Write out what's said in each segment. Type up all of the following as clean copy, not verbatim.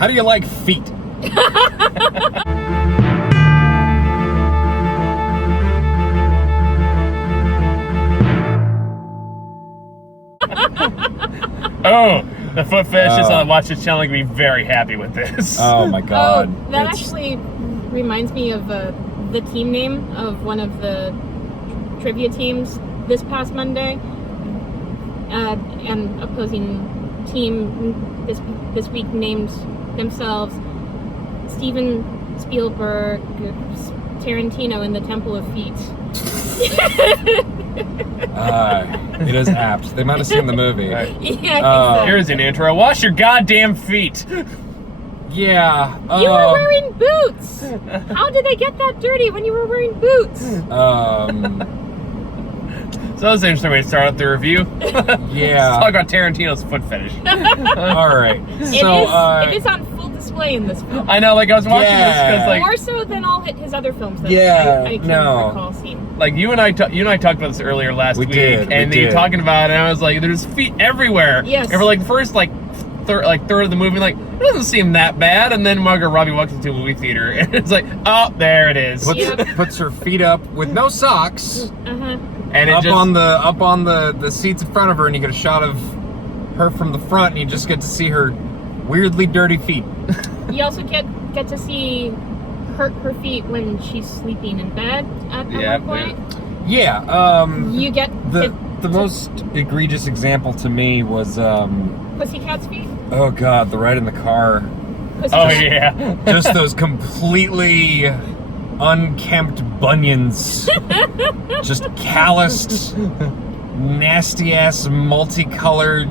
How do you like feet? Oh, the foot fetishists on Watch This Channel are going to be very happy with this. Oh my god. Oh, that actually reminds me of the team name of one of the trivia teams this past Monday. And opposing team this week named themselves Steven Spielberg Tarantino in the Temple of Feet. It is apt. They might have seen the movie. Yeah, I think so. Here's an intro. Wash your goddamn feet. Yeah. You were wearing boots! How did they get that dirty when you were wearing boots? So that's an interesting way to start out the review. Yeah. Let's talk about Tarantino's foot fetish. All right. So, it is on full display in this film. I know, like I was watching this because, like, more so than all his other films that I can recall seeing. Like you and I talked about this earlier last week, and we you talking about it, and I was like, "There's feet everywhere." Yes. And for like the first third of the movie, like it doesn't seem that bad, and then Margot Robbie walks into a movie theater, and it's like, "Oh, there it is." Puts her feet up with no socks. And it on the seats in front of her, and you get a shot of her from the front, and you just get to see her weirdly dirty feet. You also get to see her feet when she's sleeping in bed at one point. Yeah. You get the most egregious example to me was Pussycat's feet. oh god, the ride in the car. Yeah. Just those completely unkempt bunions, just calloused, nasty ass, multicolored,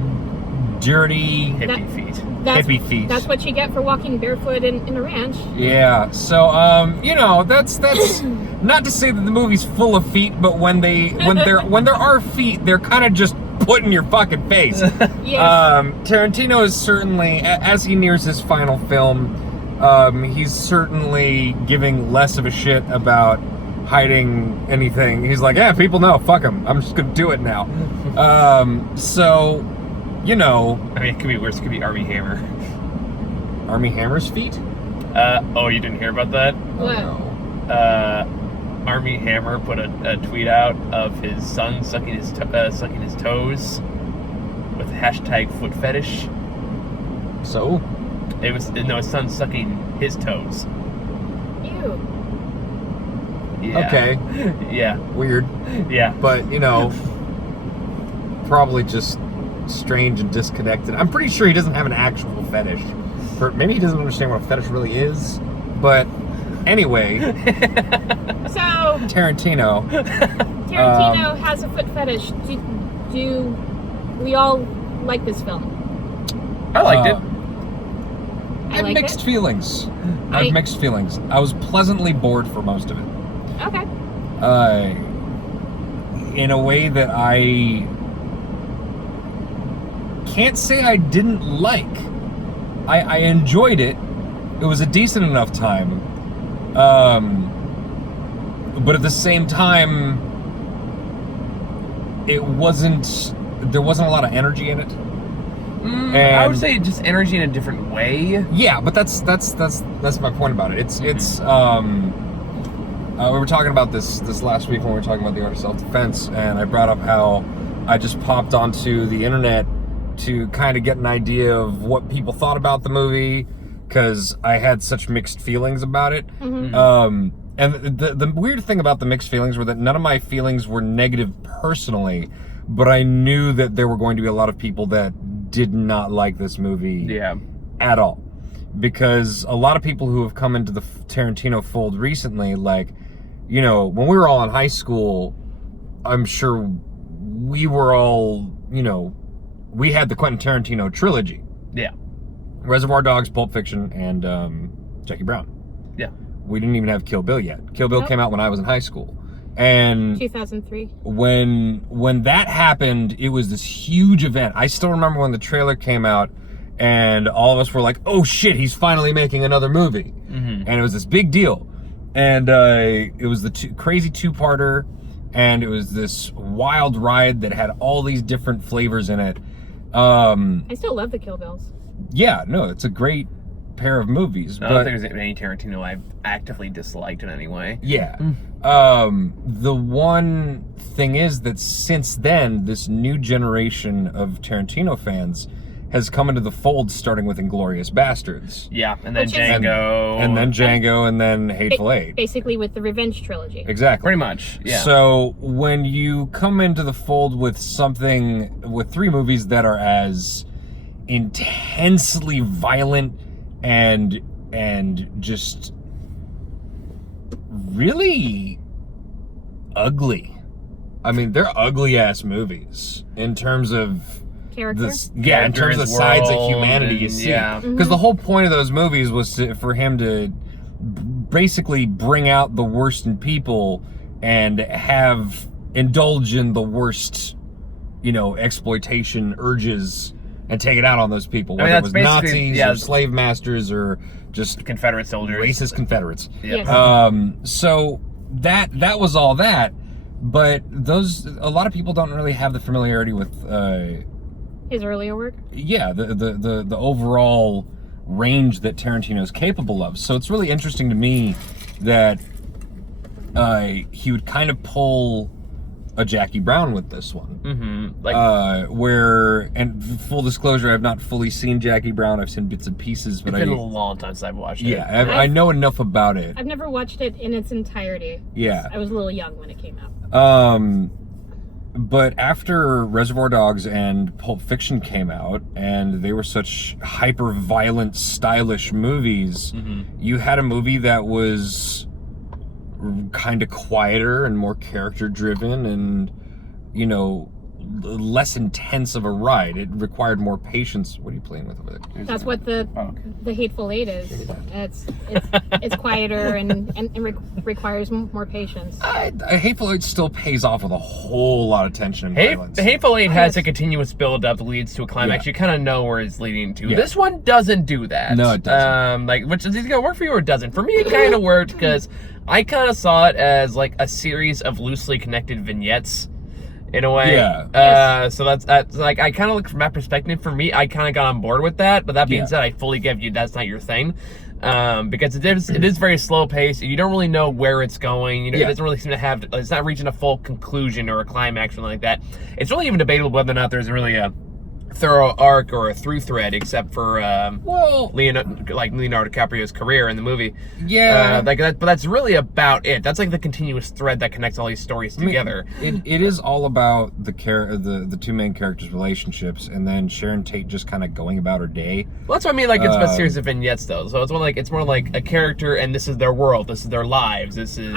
dirty hippie feet. Hippie feet. That's what you get for walking barefoot in a ranch. Yeah. So that's not to say that the movie's full of feet, but when there are feet, they're kind of just put in your fucking face. Yes. Tarantino is certainly, as he nears his final film, he's certainly giving less of a shit about hiding anything. He's like, yeah, people know, fuck them. I'm just gonna do it now. So, you know. I mean, it could be worse. It could be Armie Hammer. Armie Hammer's feet? You didn't hear about that? What? No. Armie Hammer put a tweet out of his son sucking his toes with hashtag foot fetish. So? It was his son sucking his toes. Ew. Yeah. Okay. Yeah. Weird. Yeah. But, probably just strange and disconnected. I'm pretty sure he doesn't have an actual fetish. Maybe he doesn't understand what a fetish really is. But anyway. So Tarantino has a foot fetish. Do we all like this film? I liked it. I have mixed feelings. I have mixed feelings. I was pleasantly bored for most of it. Okay. In a way that I can't say I didn't like. I enjoyed it. It was a decent enough time. But at the same time, there wasn't a lot of energy in it. I would say just energy in a different way. Yeah, but that's my point about it. We were talking about this last week when we were talking about the art of self-defense, and I brought up how I just popped onto the internet to kind of get an idea of what people thought about the movie, because I had such mixed feelings about it. Mm-hmm. And the weird thing about the mixed feelings were that none of my feelings were negative personally, but I knew that there were going to be a lot of people that did not like this movie at all. Because a lot of people who have come into the Tarantino fold recently, like, when we were all in high school, I'm sure we were all, we had the Quentin Tarantino trilogy. Yeah. Reservoir Dogs, Pulp Fiction, and Jackie Brown. Yeah. We didn't even have Kill Bill yet. Kill Bill came out when I was in high school. And 2003. When that happened, it was this huge event. I still remember when the trailer came out and all of us were like, oh shit, he's finally making another movie. Mm-hmm. And it was this big deal. And it was the crazy two-parter, and it was this wild ride that had all these different flavors in it. I still love the Kill Bills. Yeah, no, it's a great pair of movies. I don't think there's any Tarantino I've actively disliked in any way. Yeah. The one thing is that since then, this new generation of Tarantino fans has come into the fold, starting with Inglourious Bastards. Yeah, and then Django. And then Django, and then Hateful Eight. Basically with the Revenge trilogy. Exactly. Pretty much, yeah. So when you come into the fold with with 3 movies that are as intensely violent and just really ugly. I mean, they're ugly-ass movies in terms of... Character? In terms of the sides of humanity you see. Yeah. Because the whole point of those movies was for him to basically bring out the worst in people and indulge in the worst, exploitation urges and take it out on those people. Whether it was Nazis or slave masters or just Confederate soldiers. Racist Confederates. Yep. So that was all that. But a lot of people don't really have the familiarity with his earlier work. Yeah, the overall range that Tarantino's capable of. So it's really interesting to me that he would kind of pull a Jackie Brown with this one. Mm-hmm. And full disclosure, I've not fully seen Jackie Brown. I've seen bits and pieces, but it's been a long time since I've watched it. Yeah, I know enough about it. I've never watched it in its entirety. Yeah. I was a little young when it came out. But after Reservoir Dogs and Pulp Fiction came out, and they were such hyper-violent, stylish movies, you had a movie that was kind of quieter and more character-driven and, less intense of a ride. It required more patience. What are you playing with over there? That's what the Hateful Eight is. It's quieter and requires more patience. Hateful Eight still pays off with a whole lot of tension and violence. Hateful Eight has a continuous build-up that leads to a climax. You kind of know where it's leading to. This one doesn't do that. No, it doesn't. Which is going to work for you or it doesn't. For me, it kind of worked because I kind of saw it as like a series of loosely connected vignettes. In a way, so that's like I kind of look from that perspective. For me, I kind of got on board with that. But that being said, I fully give you that's not your thing, because it is very slow paced. You don't really know where it's going. It doesn't really seem to have. It's not reaching a full conclusion or a climax or something like that. It's really even debatable whether or not there's really a thorough arc or a through thread, except for Leonardo DiCaprio's career in the movie. But that's really about it. That's like the continuous thread that connects all these stories together. It is all about the 2 main characters' relationships, and then Sharon Tate just kind of going about her day. Well, that's what I mean. Like it's a series of vignettes, though. So it's more like a character, and this is their world. This is their lives. This is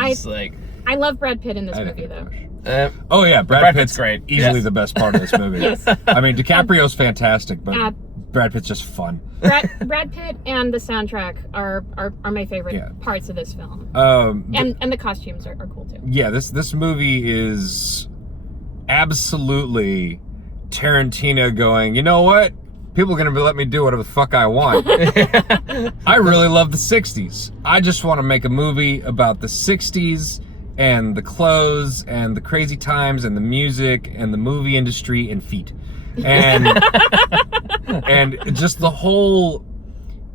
I love Brad Pitt in this movie, though. Brad Pitt's great. Easily the best part of this movie. Yes. I mean, DiCaprio's fantastic, but Brad Pitt's just fun. Brad Pitt and the soundtrack are my favorite parts of this film. And the costumes are cool too. Yeah, this movie is absolutely Tarantino going, you know what? People are going to let me do whatever the fuck I want. I really love the 60s. I just want to make a movie about the 60s and the clothes and the crazy times and the music and the movie industry and feet. And and just the whole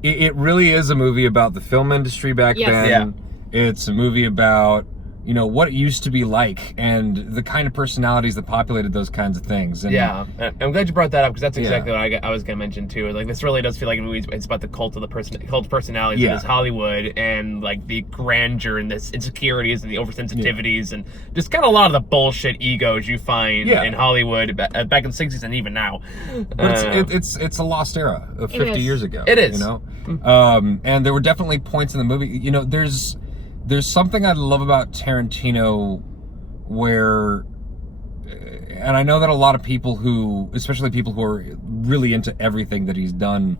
it really is a movie about the film industry back then. It's a movie about what it used to be like and the kind of personalities that populated those kinds of things. And I'm glad you brought that up because that's exactly what I was going to mention too. Like this really does feel like a movie. It's about the cult of personalities of this Hollywood and like the grandeur and this insecurities and the oversensitivities and just kind of a lot of the bullshit egos you find in Hollywood back in the 60s and even now. But it's a lost era of 50 years ago. It is. And there were definitely points in the movie. There's something I love about Tarantino where, and I know that a lot of people especially people who are really into everything that he's done,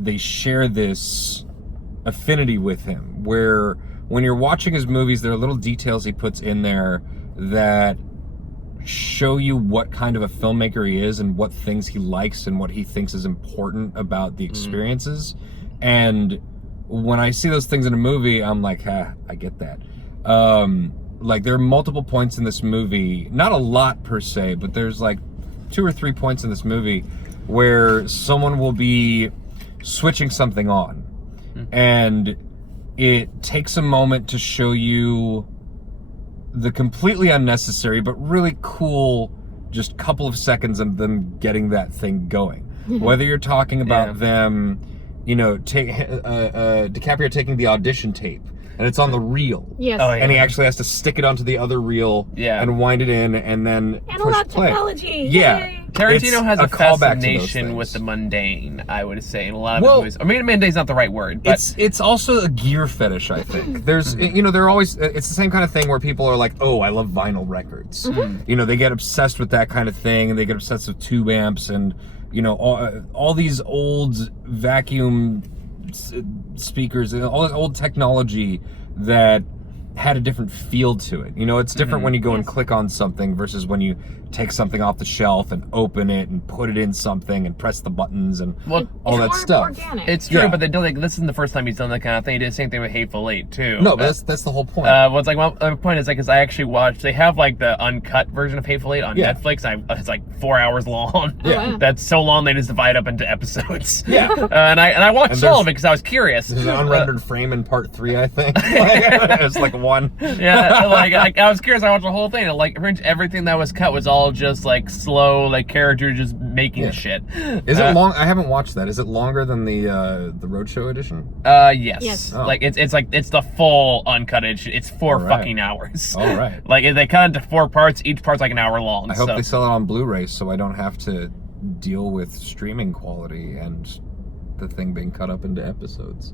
they share this affinity with him, where when you're watching his movies, there are little details he puts in there that show you what kind of a filmmaker he is and what things he likes and what he thinks is important about the experiences. And when I see those things in a movie, I'm like, I get that. Like there are multiple points in this movie, not a lot per se, but there's like 2 or 3 points in this movie where someone will be switching something on and it takes a moment to show you the completely unnecessary but really cool just couple of seconds of them getting that thing going. Whether you're talking about them, you know, DiCaprio taking the audition tape and it's on the reel. Yes. Oh, yeah. And he actually has to stick it onto the other reel and wind it in and then Analog push play. technology. Yeah. Yay. Tarantino has a fascination with with the mundane, I would say, in a lot of his movies. I mean, mundane's not the right word, but it's also a gear fetish, I think. There's, you know, they're always, it's the same kind of thing where people are like, oh, I love vinyl records. You know, they get obsessed with that kind of thing, and they get obsessed with tube amps and, you know, all these old vacuum speakers and all this old technology that had a different feel to it. You know, it's different when you go and click on something versus when you take something off the shelf and open it and put it in something and press the buttons and all that stuff. Organic. It's true, but they do like this isn't the first time he's done that kind of thing. He did the same thing with Hateful Eight too. No, but that's the whole point. What's like, well, the point is like, because I actually watched. They have like the uncut version of Hateful Eight on Netflix. It's like 4 hours long. Yeah, that's so long they just divide up into episodes. Yeah, and I watched all of it because I was curious. There's an unrendered frame in part 3, I think. It's like 1. Yeah, like I was curious. I watched the whole thing, and like pretty much everything that was cut was all just like slow, like characters just making shit. Is it long? I haven't watched that. Is it longer than the Roadshow edition? Yes. Oh. Like it's the full uncut. It's 4 fucking hours. All right. Like they cut into 4 parts. Each part's like an hour long. I hope they sell it on Blu-ray so I don't have to deal with streaming quality and the thing being cut up into episodes.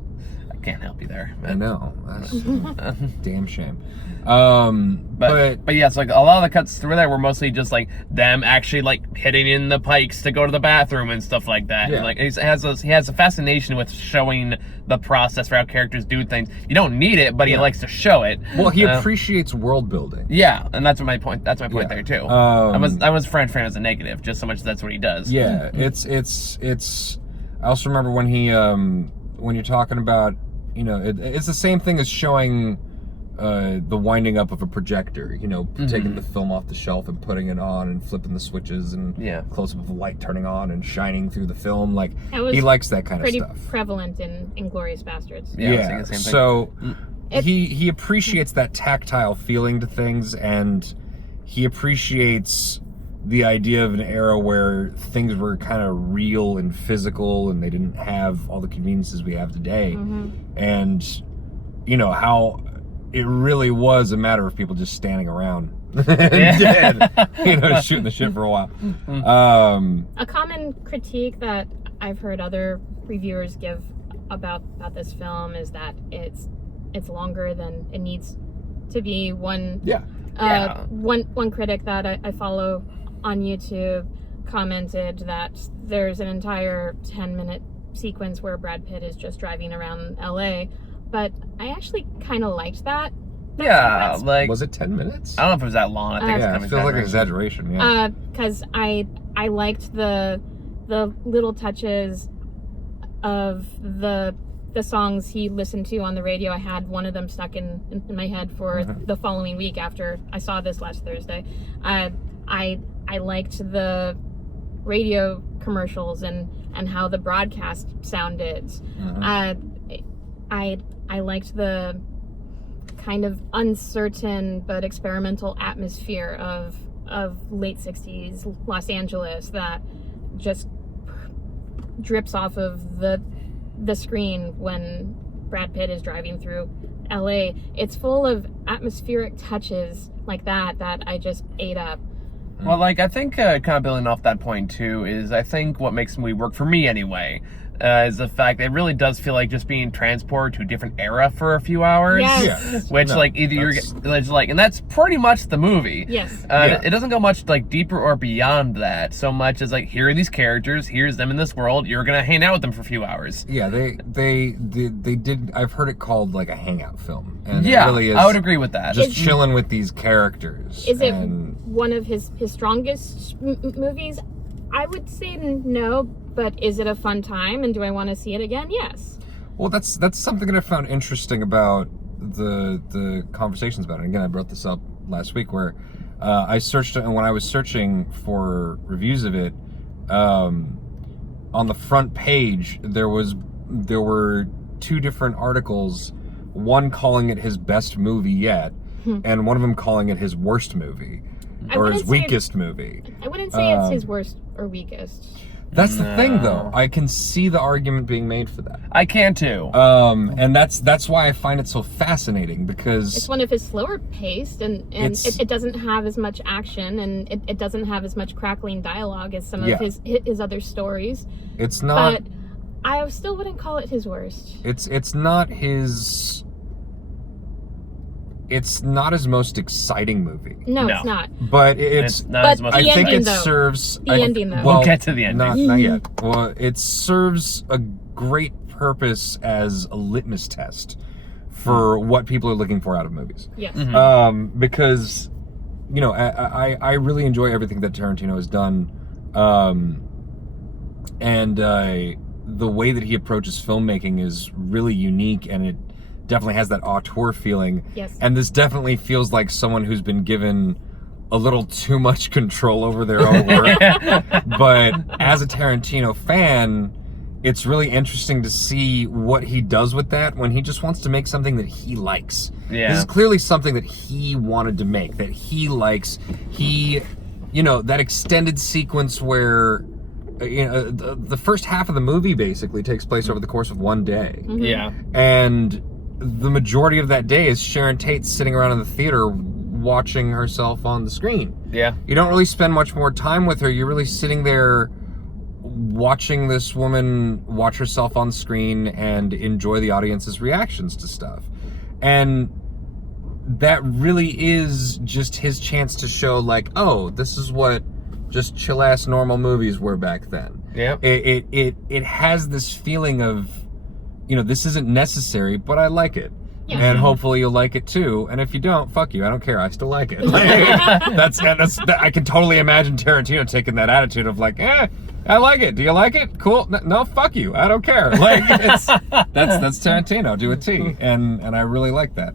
I can't help you there. I know. That's a damn shame. But yeah, so like a lot of the cuts through there were mostly just like them actually like hitting in the pikes to go to the bathroom and stuff like that. Yeah. And, like he has a fascination with showing the process for how characters do things. You don't need it, but he likes to show it. Well, he appreciates world building. Yeah, and that's my point. That's my point there too. I was frame as a negative, just so much as that's what he does. Yeah, it's. I also remember when he when you're talking about, you know, it's the same thing as showing the winding up of a projector, you know, taking the film off the shelf and putting it on and flipping the switches and close up of the light turning on and shining through the film. Like, he likes that kind of stuff. Pretty prevalent in Inglourious Basterds. Yeah, so he appreciates that tactile feeling to things, and he appreciates the idea of an era where things were kind of real and physical and they didn't have all the conveniences we have today. And, you know, how it really was a matter of people just standing around dead, you know, shooting the shit for a while. A common critique that I've heard other reviewers give about this film is that it's longer than it needs to be. One critic that I follow on YouTube commented that there's an entire 10-minute sequence where Brad Pitt is just driving around LA, but I actually kind of liked that. Yeah, like, was it 10 minutes? I don't know if it was that long. I think it feels like an exaggeration. Yeah, because I liked the little touches of the songs he listened to on the radio. I had one of them stuck in my head for the following week after I saw this last Thursday. I liked the radio commercials and how the broadcast sounded. I liked the kind of uncertain but experimental atmosphere of late 60s Los Angeles that just drips off of the screen when Brad Pitt is driving through LA. It's full of atmospheric touches like that I just ate up. Well, like, I think kind of building off that point too is, I think what makes the movie work for me anyway is the fact that it really does feel like just being transported to a different era for a few hours. Yes. Which, like, either and that's pretty much the movie. Yes. It doesn't go much, like, deeper or beyond that so much as, like, here are these characters, here's them in this world, you're gonna hang out with them for a few hours. Yeah, they did, I've heard it called, like, a hangout film. And yeah, it really is, I would agree with that. Just chilling with these characters. Is it one of his strongest movies? I would say no, but is it a fun time and do I want to see it again? Yes. Well, that's something that I found interesting about the conversations about it. And again, I brought this up last week where I searched, and when I was searching for reviews of it, on the front page there were 2 different articles, one calling it his best movie yet, and one of them calling it his worst movie, or his weakest movie. I wouldn't say it's his worst or weakest. That's the thing, though. I can see the argument being made for that. I can too. And that's why I find it so fascinating, because it's one of his slower paced, and it doesn't have as much action, and it doesn't have as much crackling dialogue as some of his other stories. It's not. But I still wouldn't call it his worst. It's not his. It's not his most exciting movie. No, it's not. But it's not as much. I think ending, it though. serves. The ending, though. We'll get to the ending. Not yet. Well, it serves a great purpose as a litmus test for what people are looking for out of movies. Yes. Because, you know, I really enjoy everything that Tarantino has done, and the way that he approaches filmmaking is really unique, and it definitely has that auteur feeling. Yes. And this definitely feels like someone who's been given a little too much control over their own work. But as a Tarantino fan, it's really interesting to see what he does with that when he just wants to make something that he likes. Yeah. This is clearly something that he wanted to make, that he likes. He, you know, that extended sequence where, you know, the first half of the movie basically takes place over the course of one day. Yeah. And the majority of that day is Sharon Tate sitting around in the theater watching herself on the screen. Yeah. You don't really spend much more time with her. You're really sitting there watching this woman watch herself on screen and enjoy the audience's reactions to stuff. And that really is just his chance to show, like, oh, this is what just chill-ass normal movies were back then. Yeah. It has this feeling of, you know, this isn't necessary, but I like it. Yeah. And hopefully you'll like it too. And if you don't, fuck you. I don't care. I still like it. Like, I can totally imagine Tarantino taking that attitude of like, I like it. Do you like it? Cool. No, fuck you. I don't care. Like, that's Tarantino to a T. And I really like that.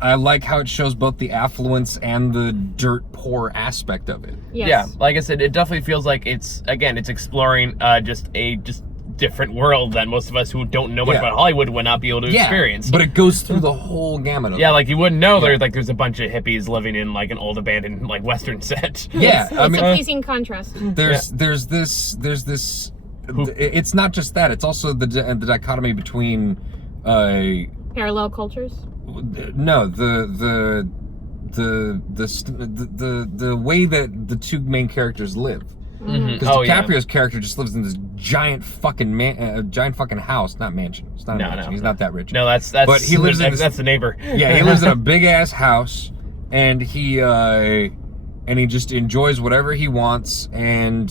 I like how it shows both the affluence and the dirt poor aspect of it. Yes. Yeah, like I said, it definitely feels like it's exploring just different world that most of us who don't know much about Hollywood would not be able to experience. But it goes through the whole gamut of it. Like you wouldn't know there's a bunch of hippies living in like an old abandoned like Western set. Yeah, I mean, it's a pleasing contrast. There's this. It's not just that. It's also the dichotomy between parallel cultures. No, the way that the 2 main characters live. Because DiCaprio's character just lives in this giant fucking house, not mansion. It's not a mansion. He's not that rich. No, that's but he lives in that's the neighbor. Yeah, he lives in a big ass house, and he just enjoys whatever he wants. And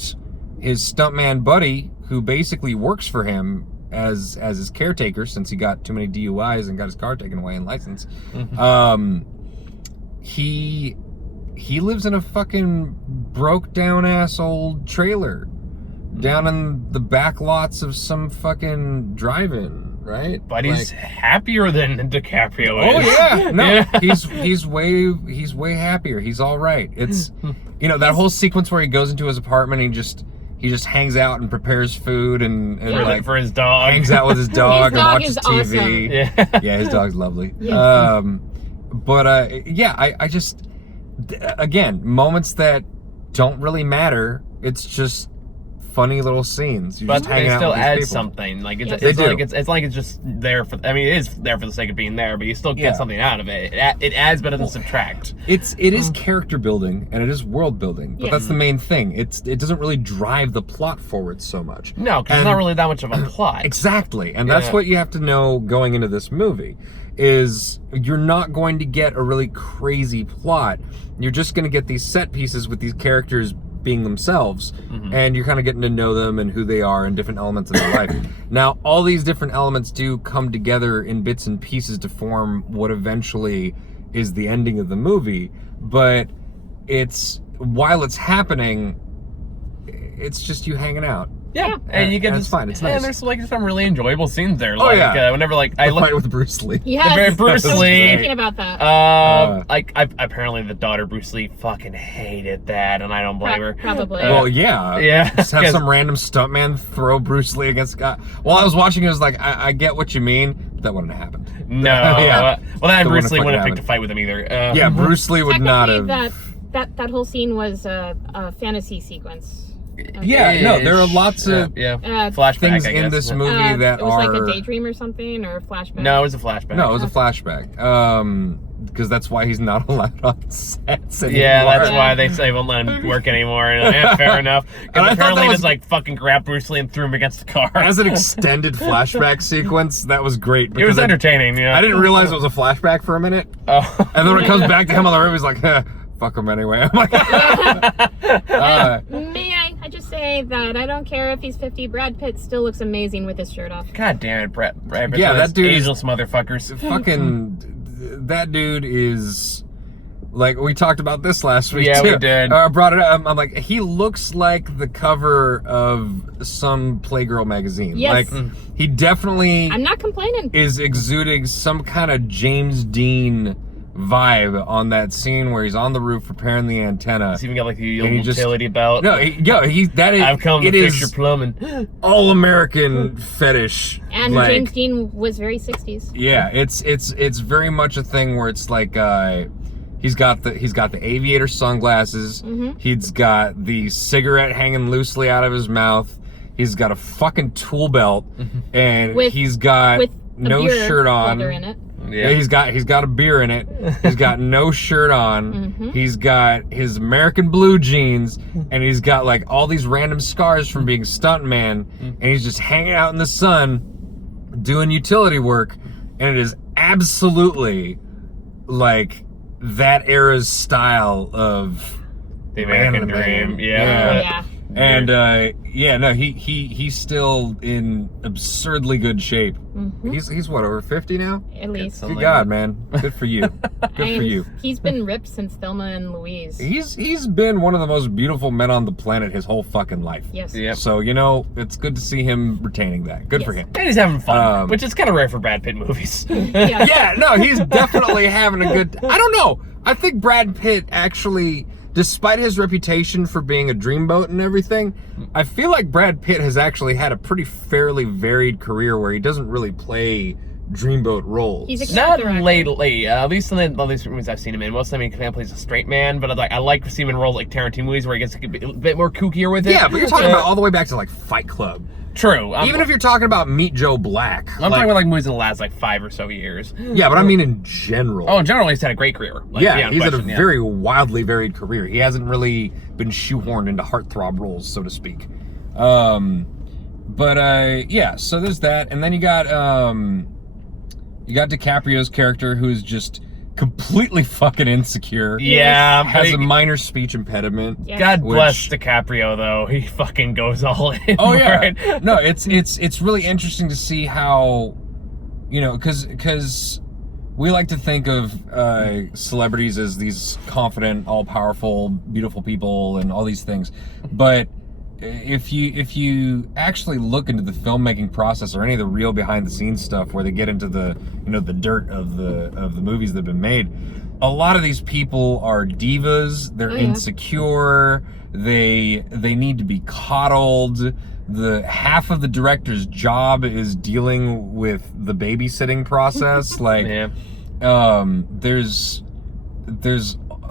his stuntman buddy, who basically works for him as his caretaker, since he got too many DUIs and got his car taken away and license, he lives in a fucking broke down ass old trailer down in the back lots of some fucking drive-in, right? But he's happier than DiCaprio is. Oh yeah, no, he's way happier. He's all right. It's, you know, that whole sequence where he goes into his apartment and he just hangs out and prepares food and like for his dog, hangs out with his dog and watches TV. Awesome. Yeah, his dog's lovely. Yeah. I just, again, moments that don't really matter. It's just funny little scenes. But it still adds something. Like it's just there for. I mean, it is there for the sake of being there, but you still get something out of it. It adds better than subtract. It is character building and it is world building, but that's the main thing. It doesn't really drive the plot forward so much. No, because it's not really that much of a plot. Exactly, and that's what you have to know going into this movie. Is you're not going to get a really crazy plot. You're just going to get these set pieces with these characters being themselves, and you're kind of getting to know them and who they are and different elements of their life. Now, all these different elements do come together in bits and pieces to form what eventually is the ending of the movie, but while it's happening, it's just you hanging out. Yeah, and you get it's fine. It's nice. And there's like some really enjoyable scenes there. Whenever I look fight with Bruce Lee. Yeah, Bruce Lee. Thinking about that. Apparently the daughter Bruce Lee fucking hated that, and I don't blame her. Probably. Well, yeah. Just have some random stuntman throw Bruce Lee against God. While I was watching, it was like, I get what you mean, but that wouldn't have happened. No. Well, then Bruce Lee wouldn't have picked a fight with him either. Yeah, Bruce Lee would not have. That whole scene was a fantasy sequence. No, there are lots of flashback things in this movie that it was like a daydream or something, or a flashback. No, it was a flashback. No, it was a flashback. Because that's why he's not allowed on sets anymore. Yeah, that's why they say won't let him work anymore. And, fair enough. Because apparently just like fucking grabbed Bruce Lee and threw him against the car. As an extended flashback sequence, that was great. It was entertaining. Yeah. I didn't realize it was a flashback for a minute. Oh. And then when it comes back to him on the roof, he's like, fuck him anyway. I'm like, may I just say that I don't care if he's 50. Brad Pitt still looks amazing with his shirt off. God damn it, Brad Pitt. Yeah, that dude ageless motherfuckers. Fucking, that dude is. Like, we talked about this last week, too. We did. I brought it up. I'm like, he looks like the cover of some Playgirl magazine. Yes. Like, he definitely... I'm not complaining. ...is exuding some kind of James Dean vibe on that scene where he's on the roof repairing the antenna. He's even got, like, the utility belt. No, that is... I've come to fix your plumbing. All-American fetish. And like, James Dean was very 60s. Yeah, it's very much a thing where it's like... He's got the aviator sunglasses. Mm-hmm. He's got the cigarette hanging loosely out of his mouth. He's got a fucking tool belt, and he's got no shirt on. In it. Yeah, he's got a beer in it. He's got no shirt on. Mm-hmm. He's got his American blue jeans, and he's got like all these random scars from being stuntman, and he's just hanging out in the sun, doing utility work, and it is absolutely like that era's style of the American dream. Yeah. And he's still in absurdly good shape. Mm-hmm. He's what, over 50 now? At least. Good God, man. Good for you. Good for you. He's been ripped since Thelma and Louise. He's been one of the most beautiful men on the planet his whole fucking life. Yes. Yep. So, it's good to see him retaining that. Good for him. And he's having fun, which is kind of rare for Brad Pitt movies. He's definitely having a good... I don't know. I think Brad Pitt actually... Despite his reputation for being a dreamboat and everything, I feel like Brad Pitt has actually had a pretty fairly varied career where he doesn't really play dreamboat roles. He's a not lately, at least in all these movies I've seen him in. Most of the time he plays a straight man, but I like to see him in roles like Tarantino movies where he gets a bit more kookier with it. Yeah, but you're talking about all the way back to like Fight Club. True. Even if you're talking about Meet Joe Black. I'm talking about like movies in the last like 5 or so years. Yeah, but I mean in general. Oh, in general, he's had a great career. He's had a very wildly varied career. He hasn't really been shoehorned into heartthrob roles, so to speak. So there's that. And then you got DiCaprio's character who's just completely fucking insecure. Yeah. Has a minor speach impediment. Yeah. God bless DiCaprio though. He fucking goes all in. Oh yeah. No, it's really interesting to see how, because we like to think of celebrities as these confident, all-powerful, beautiful people and all these things. But if you actually look into the filmmaking process or any of the real behind-the-scenes stuff where they get into the the dirt of the movies that have been made, a lot of these people are divas. They're insecure. They need to be coddled. The half of the director's job is dealing with the babysitting process. There's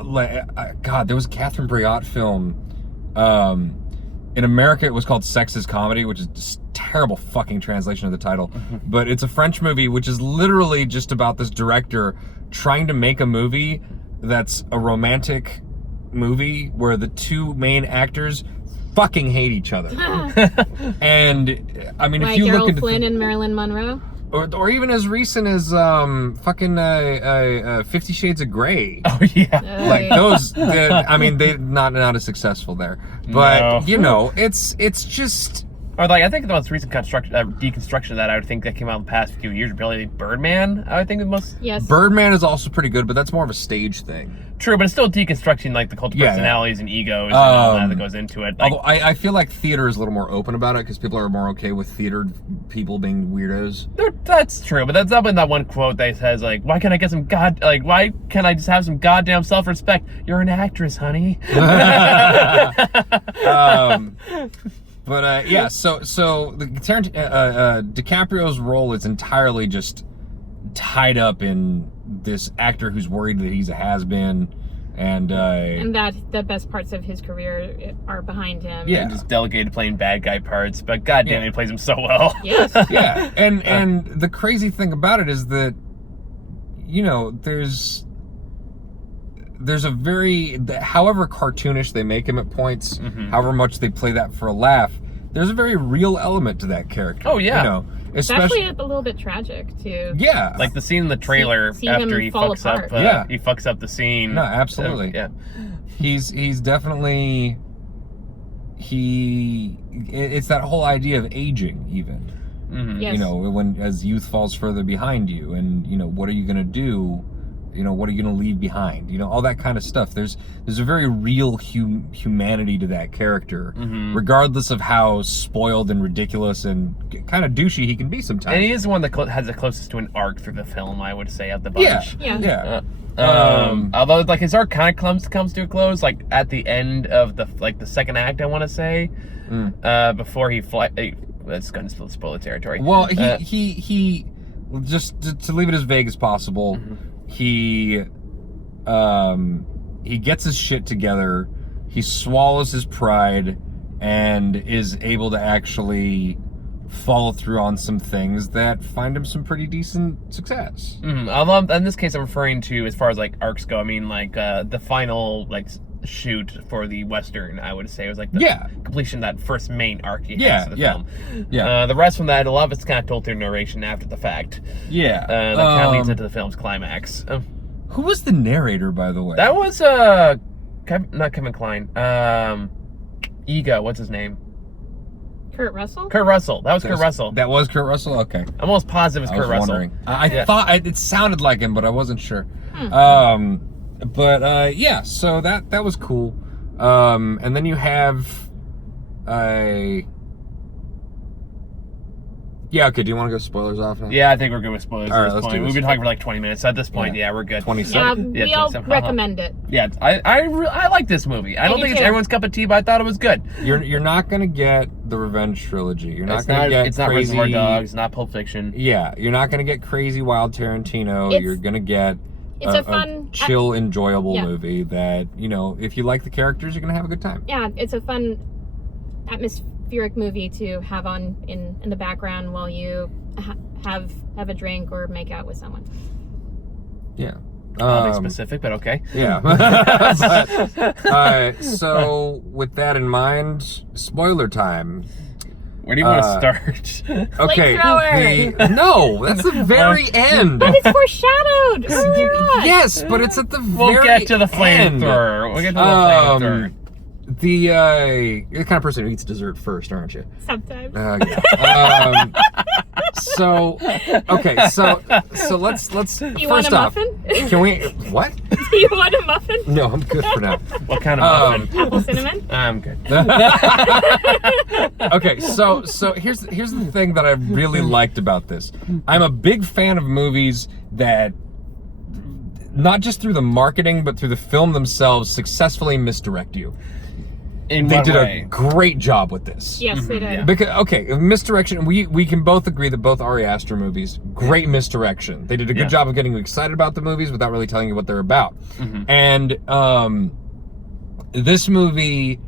like God, there was a Catherine Breillat film. In America, it was called Sex is Comedy, which is just terrible fucking translation of the title. But it's a French movie, which is literally just about this director trying to make a movie that's a romantic movie where the two main actors fucking hate each other. And, I mean, like if you Errol look into... Flynn and Marilyn Monroe? Or even as recent as 50 Shades of Grey. Oh yeah, like those. I mean, they're not as successful there, but it's just Or like, I think the most recent deconstruction of that I would think that came out in the past few years, really Birdman. I would think the most. Yes. Birdman is also pretty good, but that's more of a stage thing. True, but it's still deconstructing like the cult of personalities and egos and all that goes into it. Like, although I feel like theater is a little more open about it because people are more okay with theater people being weirdos. That's true, but that's up in that one quote that says like, "Why can't I get some why can't I just have some goddamn self-respect? You're an actress, honey." But yeah, so the DiCaprio's role is entirely just tied up in this actor who's worried that he's a has-been, and that the best parts of his career are behind him. Yeah, just delegated playing bad guy parts, but goddamn, he plays them so well. Yes. Yeah, and the crazy thing about it is that, you know, there's a very, however cartoonish they make him at points, however much they play that for a laugh, there's a very real element to that character. Oh yeah, you know, especially a little bit tragic too. Yeah, like the scene in the trailer after he fucks up. He fucks up the scene. No, absolutely. Yeah, he's definitely It's that whole idea of aging, even. Yes. You know, as youth falls further behind you, and you know, what are you gonna do? You know, what are you going to leave behind? You know, all that kind of stuff. There's a very real humanity to that character, regardless of how spoiled and ridiculous and kind of douchey he can be sometimes. And he is the one that has the closest to an arc through the film, I would say, of the bunch. Yeah. Although, like, his arc kind of comes to a close, like at the end of the second act, I want to say, before he that's going to spoil the territory. Well, he just to leave it as vague as possible. He gets his shit together, he swallows his pride, and is able to actually follow through on some things that find him some pretty decent success. Although in this case I'm referring to, as far as like arcs go, I mean like the final like shoot for the Western, I would say, was like the completion of that first main arc he has of the film. The rest from that, a lot of it's kind of told through narration after the fact. That kind of leads into the film's climax. Who was the narrator, by the way? That was not Kevin Kline. Ego, what's his name? Kurt Russell? Kurt Russell. That was Kurt Russell. That was Kurt Russell? Okay. I'm almost positive it's Kurt Russell. I thought it sounded like him, but I wasn't sure. But yeah, so that was cool. And then you have yeah, okay, do you want to go spoilers off now? Yeah, I think we're good with spoilers at this point. We've been talking for like 20 minutes. At this point, we're good. 27. Yeah, we all recommend it. Yeah, I like this movie. I don't think it's everyone's cup of tea, but I thought it was good. You're not going to get the Revenge trilogy. You're not going to get it's crazy... not Reservoir Dogs, it's not Pulp Fiction. Yeah, you're not going to get crazy wild Tarantino. You're going to get a fun, chill, enjoyable movie that, you know, if you like the characters, you're going to have a good time. Yeah, it's a fun, atmospheric movie to have on in the background while you have a drink or make out with someone. Yeah. Nothing specific, but okay. Yeah. So with that in mind, spoiler time. Where do you want to start? Okay. No, that's the very end. But it's foreshadowed. Yes, but it's at the very end. We'll get to the flamethrower. You're the kind of person who eats dessert first, aren't you? Sometimes. So let's you want a muffin? Can we what? Do you want a muffin? No, I'm good for now. What kind of muffin? Apple cinnamon? I'm good. Okay, so here's the thing that I really liked about this. I'm a big fan of movies that, not just through the marketing, but through the film themselves, successfully misdirect you. They did a great job with this. Yes, they did. Yeah. Because misdirection. We can both agree that both Ari Aster movies, great misdirection. They did a good job of getting you excited about the movies without really telling you what they're about. And this movie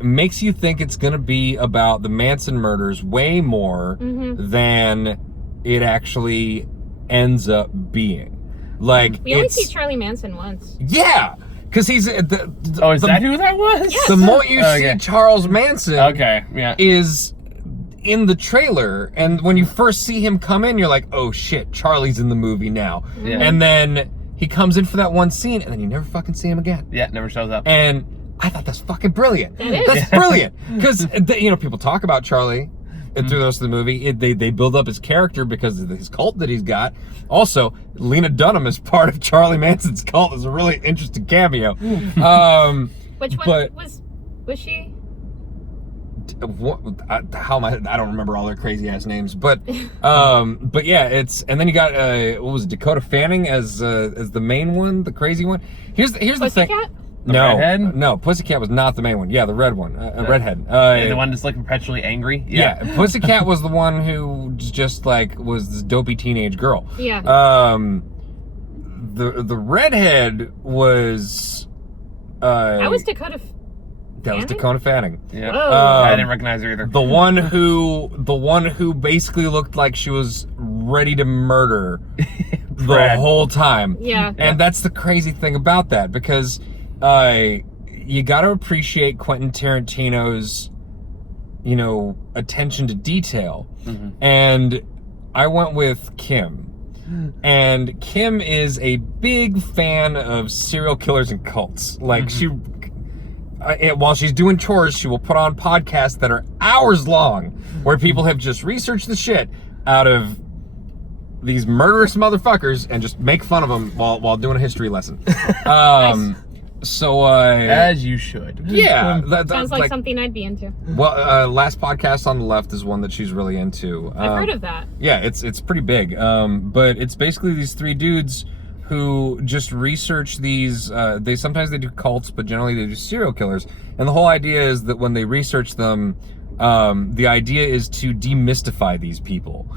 makes you think it's going to be about the Manson murders way more than it actually ends up being. Like, we only see Charlie Manson once. Yeah. Because he's is that who that was? Yes. The more you see Charles Manson, is in the trailer, and when you first see him come in, you're like, oh shit, Charlie's in the movie now. And then he comes in for that one scene, and then you never fucking see him again. Yeah, never shows up. And I thought that's fucking brilliant. That is. That's brilliant. Because, people talk about Charlie through the rest of the movie. They build up his character because of his cult that he's got. Also, Lena Dunham is part of Charlie Manson's cult. Is a really interesting cameo. Which one was she? How am I don't remember all their crazy ass names, but yeah, and then you got what was it, Dakota Fanning as the main one, the crazy one. Here's the thing. No, Pussycat was not the main one. Yeah, the red one, redhead. The one that's like perpetually angry. Yeah, Pussycat was the one who just like was this dopey teenage girl. Yeah. The redhead was. That was Dakota. That was Dakota Fanning. Yeah, I didn't recognize her either. The one who basically looked like she was ready to murder the whole time. Yeah. And that's the crazy thing about that, because you got to appreciate Quentin Tarantino's, attention to detail. Mm-hmm. And I went with Kim. And Kim is a big fan of serial killers and cults. Like, while she's doing chores, she will put on podcasts that are hours long, where people have just researched the shit out of these murderous motherfuckers and just make fun of them while doing a history lesson. Nice. So as you should. Yeah, sounds like something I'd be into. Well, Last Podcast on the Left is one that she's really into. I've heard of that. Yeah, it's pretty big. But it's basically these three dudes who just research these. They sometimes do cults, but generally they do serial killers. And the whole idea is that when they research them, the idea is to demystify these people,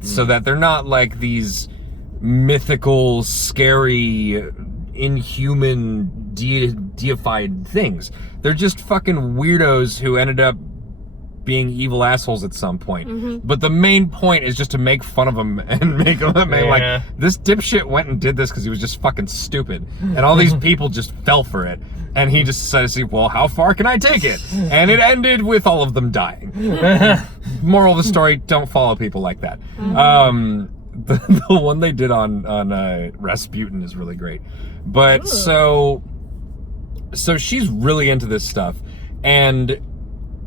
so that they're not like these mythical, scary, inhuman, deified things. They're just fucking weirdos who ended up being evil assholes at some point. Mm-hmm. But the main point is just to make fun of them and make them like, this dipshit went and did this because he was just fucking stupid. And all these people just fell for it. And he just decided to see, well, how far can I take it? And it ended with all of them dying. Moral of the story, don't follow people like that. Mm-hmm. The one they did on Rasputin is really great. But so she's really into this stuff. And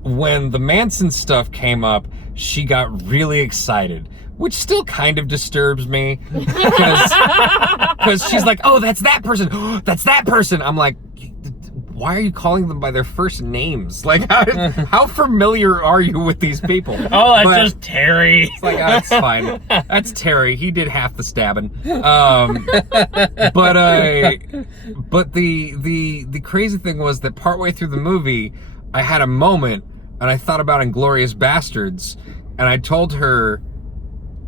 when the Manson stuff came up, she got really excited, which still kind of disturbs me, because she's like, oh, that's that person. That's that person. I'm like, why are you calling them by their first names? Like, how familiar are you with these people? Oh, that's just Terry. It's like, oh, it's fine. That's Terry. He did half the stabbing. But the crazy thing was that partway through the movie, I had a moment and I thought about Inglourious Bastards, and I told her,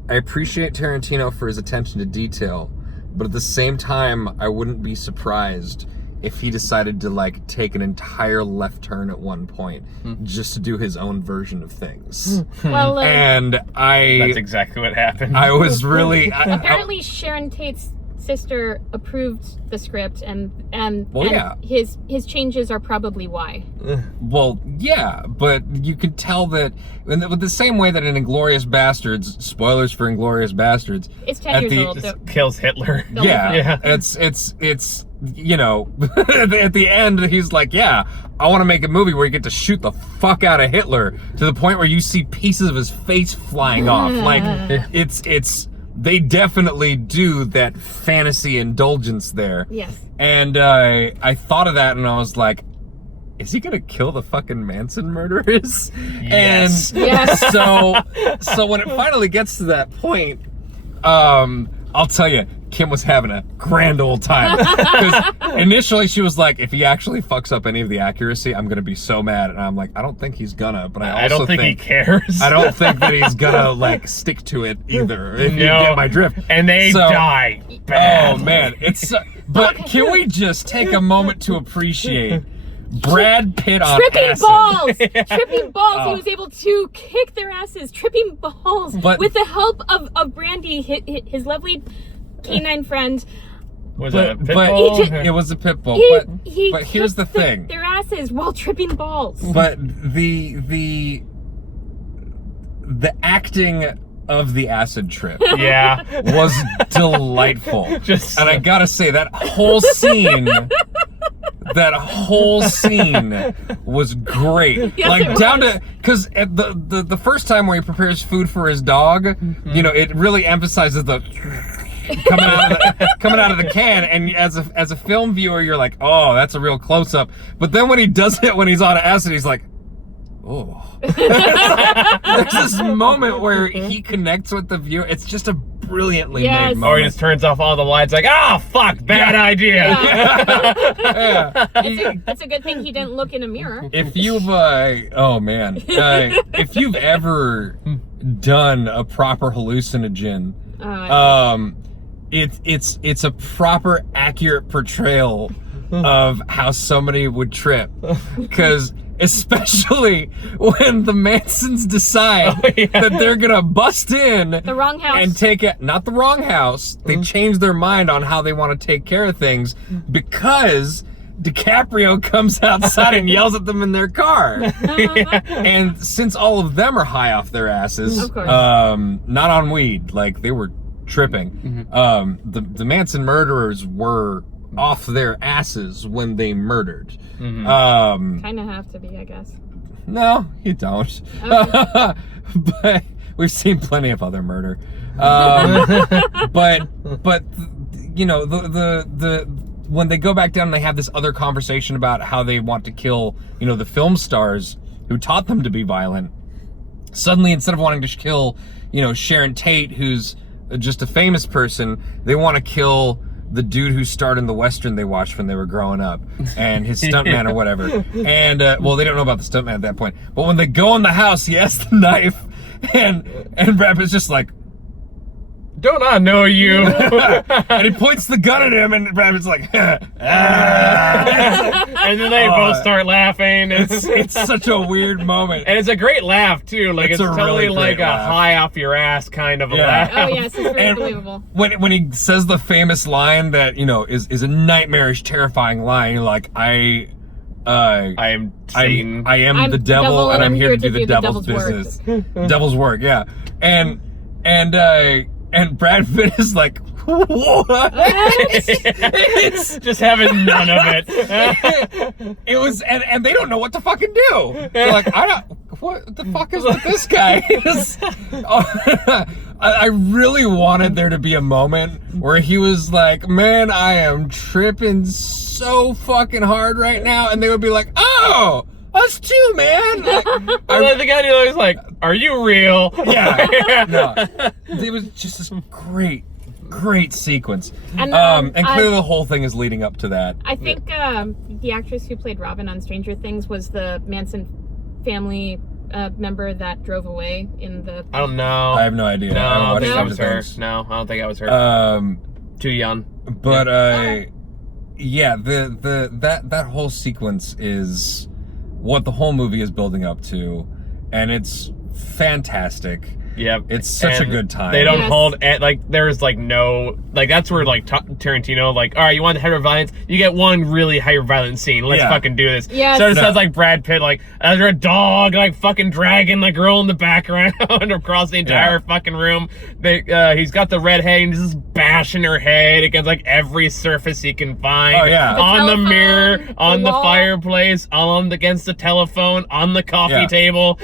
I appreciate Tarantino for his attention to detail, but at the same time, I wouldn't be surprised if he decided to like take an entire left turn at one point just to do his own version of things. Well, and that's exactly what happened. I was really apparently Sharon Tate's sister approved the script, and his changes are probably why. Well, yeah, but you could tell that with the same way that in Inglourious Bastards, spoilers for Inglourious Bastards, it's 10 years old. Just kills Hitler. Yeah. It's at the end he's like, yeah, I want to make a movie where you get to shoot the fuck out of Hitler to the point where you see pieces of his face flying off. Like, it's they definitely do that fantasy indulgence there. Yes. And I thought of that and I was like, is he gonna kill the fucking Manson murderers? Yes. And so when it finally gets to that point, I'll tell you, Kim was having a grand old time. Because initially she was like, if he actually fucks up any of the accuracy, I'm going to be so mad. And I'm like, I don't think he's gonna, but I also don't think he cares. I don't think that he's gonna like stick to it either, if you get my drift. And they die bad. Oh man, but can we just take a moment to appreciate Brad Pitt on tripping acid. Balls! Tripping balls! He was able to kick their asses, tripping balls, with the help of Brandy, his lovely canine friend. Was it a pit bull? It was a pit bull. But here's the thing: their asses while tripping balls. But the acting of the acid trip, was delightful. And I gotta say, that whole scene, That whole scene was great. Yes, like it down was. to because the first time where he prepares food for his dog, you know, it really emphasizes the coming out of the can, and as a film viewer, you're like, oh, that's a real close up. But then when he does it when he's on acid, he's like, oh. There's this moment where he connects with the viewer. It's just a brilliantly made moment. Or he just turns off all the lights like, ah, fuck, bad idea. It's a good thing he didn't look in a mirror. If you've, oh man, if you've ever done a proper hallucinogen, it's a proper accurate portrayal of how somebody would trip, because especially when the Mansons decide that they're gonna bust in the wrong house and take it, not the wrong house, they change their mind on how they want to take care of things because DiCaprio comes outside and yells at them in their car. And since all of them are high off their asses, of course. Not on weed, like they were tripping, the Manson murderers were off their asses when they murdered. Kind of have to be, I guess. No, you don't. Okay. But we've seen plenty of other murder. But you know, the when they go back down and they have this other conversation about how they want to kill, you know, the film stars who taught them to be violent, suddenly instead of wanting to kill, you know, Sharon Tate, who's just a famous person, they want to kill the dude who starred in the Western they watched when they were growing up, and his stuntman or whatever. And well, they don't know about the stuntman at that point. But when they go in the house, he has the knife, and Brad Pitt's just like, don't I know you? And he points the gun at him, and Brad Pitt's like, ah. And then they both start laughing. It's such a weird moment. And it's a great laugh too. Like it's totally really like laugh. a high off your ass kind of a laugh. Oh yes, it's very believable. When he says the famous line that, you know, is a nightmarish, terrifying line, you're like, I am Satan. I am the devil, and I'm here to do the devil's business. Devil's work, yeah. And Brad Pitt is like, what? It's just having none of it. It was, and they don't know what to fucking do. They're like, what the fuck is with this guy? I really wanted there to be a moment where he was like, man, I am tripping so fucking hard right now. And they would be like, oh, us too, man. Like, the guy who was like, are you real? Yeah. No. It was just this great sequence. And clearly the whole thing is leading up to that. I think the actress who played Robin on Stranger Things was the Manson family member that drove away in the... I don't know. I have no idea. No, I don't think that was her. No, I don't think that was her. Too young. But yeah, that whole sequence is what the whole movie is building up to, and it's fantastic. Yep. It's such a good time. They don't hold at, like, there's like no, like, that's where like Tarantino, like, all right, you want the hyper violence? You get one really hyper violent scene. Let's fucking do this. Yes. So it sounds like Brad Pitt, like, as a dog, like, fucking dragging the girl in the background across the entire fucking room. He's got the red head and he's just bashing her head against like every surface he can find. Oh yeah. On the mirror, on the fireplace, against the telephone, on the coffee table.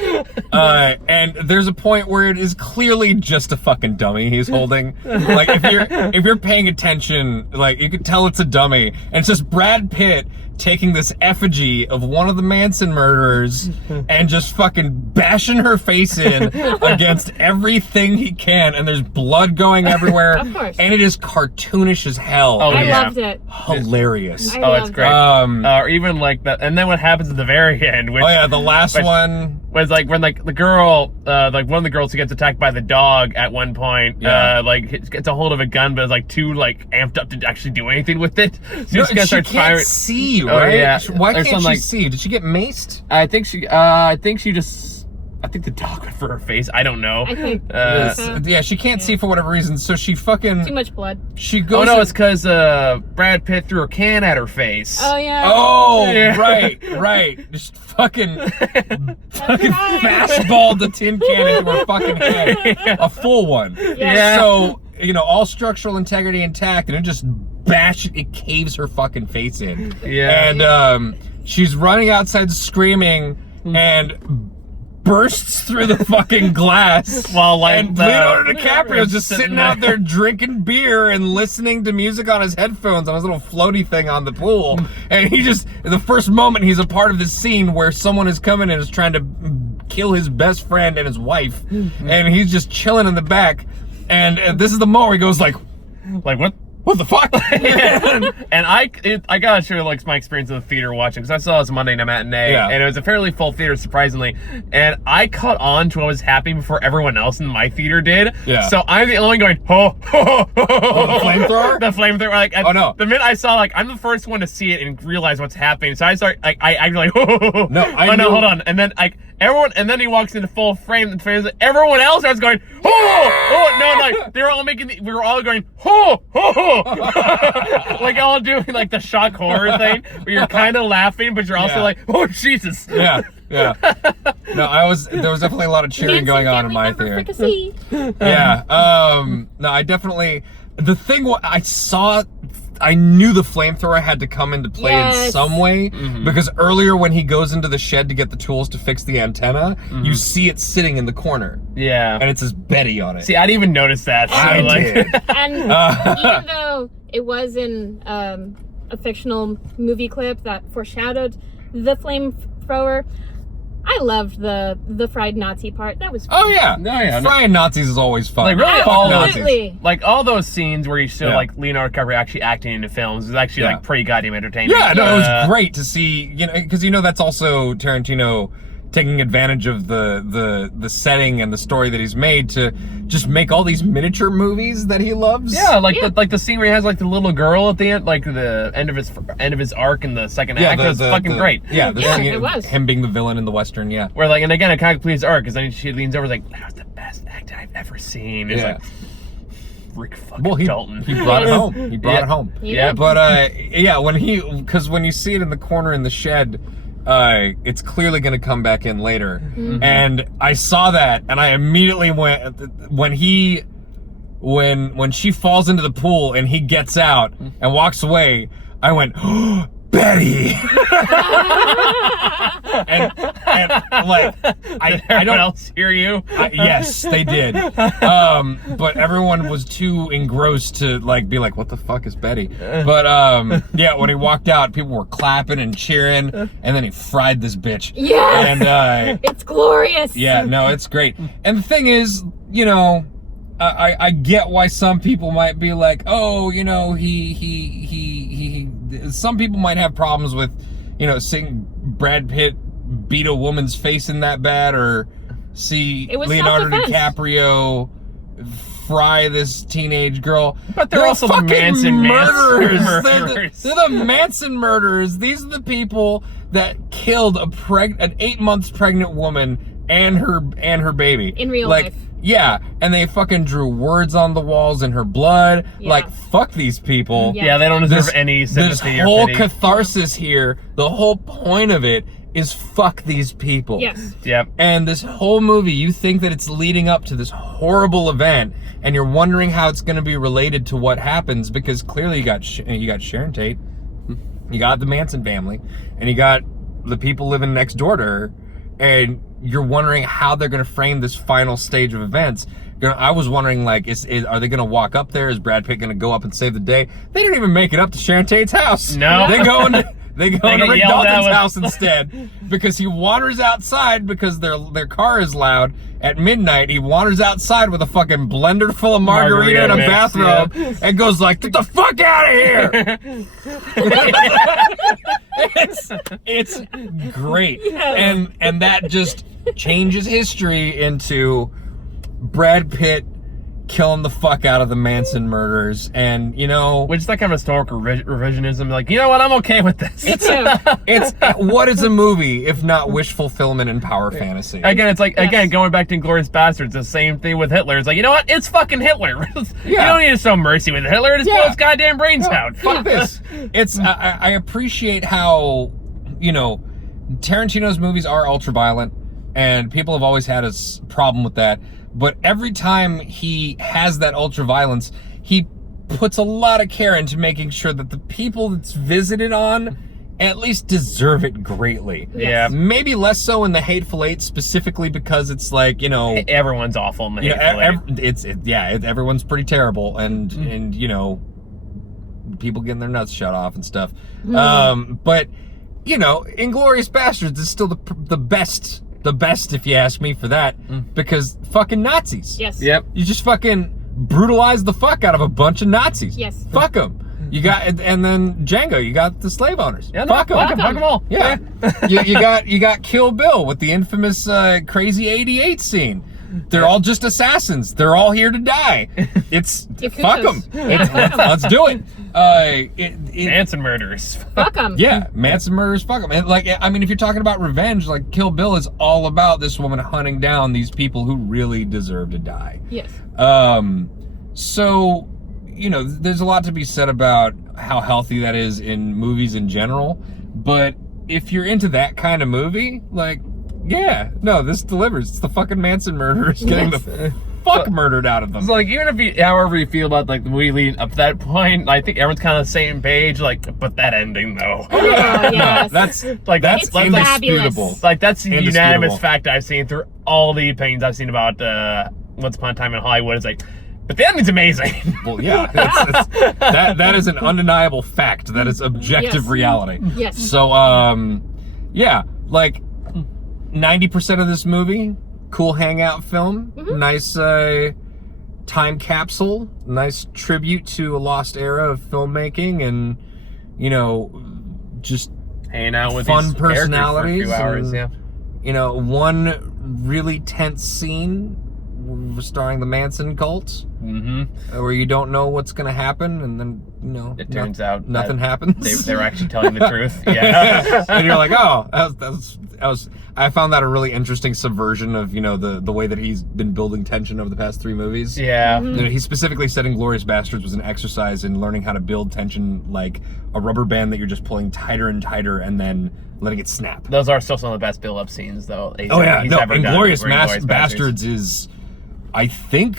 And there's a point where it is clearly just a fucking dummy he's holding. Like, if you're paying attention, like, you could tell it's a dummy, and it's just Brad Pitt taking this effigy of one of the Manson murderers and just fucking bashing her face in against everything he can, and there's blood going everywhere. Of course. And it is cartoonish as hell. I loved it. Hilarious. It's great. Or even like that, and then what happens at the very end, which, the last one was like when like the girl, like one of the girls who gets attacked by the dog at one point, like gets a hold of a gun, but is like too like amped up to actually do anything with it. So she can't see, right? Oh, yeah. Why can't she see? Did she get maced? I think she just. I think the dog went for her face. I don't know. I think yeah, she can't see for whatever reason, so she fucking... Too much blood. She goes... Oh, no, it's because Brad Pitt threw a can at her face. Oh, yeah. Oh, yeah. Right. Just fucking fastballed the tin can into her fucking head. A full one. Yeah. So, you know, all structural integrity intact, and it just it caves her fucking face in. Yeah. And she's running outside screaming and bursts through the fucking glass while like and Leonardo DiCaprio's just sitting out there drinking beer and listening to music on his headphones on his little floaty thing on the pool. And he just, the first moment he's a part of this scene where someone is coming and is trying to kill his best friend and his wife, and he's just chilling in the back. And this is the moment where he goes like what the fuck? And I gotta share like my experience in the theater watching, because I saw this Monday night matinee, and it was a fairly full theater, surprisingly. And I caught on to what was happening before everyone else in my theater did. Yeah. So I'm the only one going, ho, ho, ho, ho, ho, the flamethrower? The flamethrower. Like, oh no. The minute I saw, like, I'm the first one to see it and realize what's happening. So I start, like, I'm like, ho, ho, ho. No, no, hold on. And then, like, everyone, and then he walks into full frame, and everyone else starts going, ho, ho, no, they were all we were all going, ho, ho, ho. Like all doing like the shock horror thing where you're kind of laughing but you're also like, oh Jesus. Yeah. No, there was definitely a lot of cheering going on in my theater. Yeah. No, I definitely, the thing I knew the flamethrower had to come into play in some way, because earlier when he goes into the shed to get the tools to fix the antenna, you see it sitting in the corner. Yeah. And it says Betty on it. See, I didn't even notice that. So I did. And even though it was in a fictional movie clip that foreshadowed the flamethrower, I loved the fried Nazi part. That was fun. Oh yeah, frying Nazis is always fun. Like really, absolutely. all those scenes where you show like Leonardo DiCaprio actually acting in the films is actually like pretty goddamn entertaining. Yeah, no, it was great to see. You know, because that's also Tarantino taking advantage of the setting and the story that he's made to just make all these miniature movies that he loves. Yeah, like the scene where he has like the little girl at the end, like the end of his arc in the second act. It was fucking great. Yeah, it was him being the villain in the Western. Yeah, where like, and again, it kind of completes arc because then she leans over and is like, that was the best act I've ever seen. It's like Rick fucking Dalton. He brought it home. He brought it home. Yeah, but because when you see it in the corner in the shed, it's clearly going to come back in later. And I saw that and I immediately went, when she falls into the pool and he gets out and walks away, I went, oh, Betty. and like I don't else hear you. Yes, they did. But everyone was too engrossed to like be like, what the fuck is Betty? But yeah, when he walked out, people were clapping and cheering, and then he fried this bitch. Yeah. And it's glorious. Yeah, no, it's great. And the thing is, I get why some people might be like, oh, some people might have problems with, seeing Brad Pitt beat a woman's face in that bad, or see Leonardo DiCaprio fry this teenage girl. But they're also the Manson murderers. They're the Manson murderers. These are the people that killed an 8 months pregnant woman and her baby in real life. Yeah, and they fucking drew words on the walls in her blood. Yeah. Like, fuck these people. Yeah, they don't deserve any sympathy. This whole catharsis here, the whole point of it is fuck these people. Yes. Yep. And this whole movie, you think that it's leading up to this horrible event, and you're wondering how it's going to be related to what happens, because clearly you got Sharon Tate, you got the Manson family, and you got the people living next door to her, and you're wondering how they're going to frame this final stage of events. I was wondering, like, are they going to walk up there? Is Brad Pitt going to go up and save the day? They didn't even make it up to Sharon Tate's house. No. They go into Rick Dalton's house instead, because he wanders outside because their car is loud. At midnight, he wanders outside with a fucking blender full of margarita and a bathrobe, and goes like, "Get the fuck out of here!" it's great, and that just changes history into Brad Pitt killing the fuck out of the Manson murderers, and which is that kind of historical revisionism. Like, you know what, I'm okay with this. It's what is a movie if not wish fulfillment and power fantasy? Again, it's like going back to Inglourious Bastards, the same thing with Hitler. It's like, you know what, it's fucking Hitler. You don't need to show mercy with Hitler. Just blow his goddamn brains out. Fuck this. It's I appreciate how Tarantino's movies are ultra violent, and people have always had a problem with that. But every time he has that ultra violence, he puts a lot of care into making sure that the people it's visited on at least deserve it greatly. Yeah. Maybe less so in the Hateful Eight, specifically because it's like, everyone's awful in the Hateful Eight. Everyone's pretty terrible, and people getting their nuts shut off and stuff. But Inglourious Bastards is still the best if you ask me for that, because fucking Nazis. Yes. Yep. You just fucking brutalized the fuck out of a bunch of Nazis. Yes. Fuck them. You got, and then Django, you got the slave owners. Yeah, fuck them. Fuck them all. Yeah. you got Kill Bill with the infamous Crazy 88 scene. They're all just assassins. They're all here to die. It's fuck them. Let's do it. Manson murderers. Fuck them. Yeah, Manson murderers. Fuck them. And if you're talking about revenge, like Kill Bill is all about this woman hunting down these people who really deserve to die. Yes. So, there's a lot to be said about how healthy that is in movies in general. But if you're into that kind of movie, this delivers. It's the fucking Manson murderers getting the fuck murdered out of them. So, even if however you feel about, the movie leading up to that point, I think everyone's kind of the same page, but that ending, though. Oh, yes. That's it's indisputable. That's the unanimous fact I've seen through all the opinions I've seen about Once Upon a Time in Hollywood. It's but the ending's amazing. Well, yeah. That is an undeniable fact. That is objective reality. Yes. So, 90% of this movie, cool hangout film, nice time capsule, nice tribute to a lost era of filmmaking, and just hanging out with fun these personalities for a few hours. And, one really tense scene starring the Manson cult, where you don't know what's going to happen, and then it turns out nothing happens. They're actually telling the truth. Yeah, and you're like, oh, I found that a really interesting subversion of the way that he's been building tension over the past 3 movies. Yeah, he specifically said Inglourious Bastards was an exercise in learning how to build tension like a rubber band that you're just pulling tighter and tighter, and then letting it snap. Those are still some of the best build-up scenes, though. Inglourious Bastards is, I think,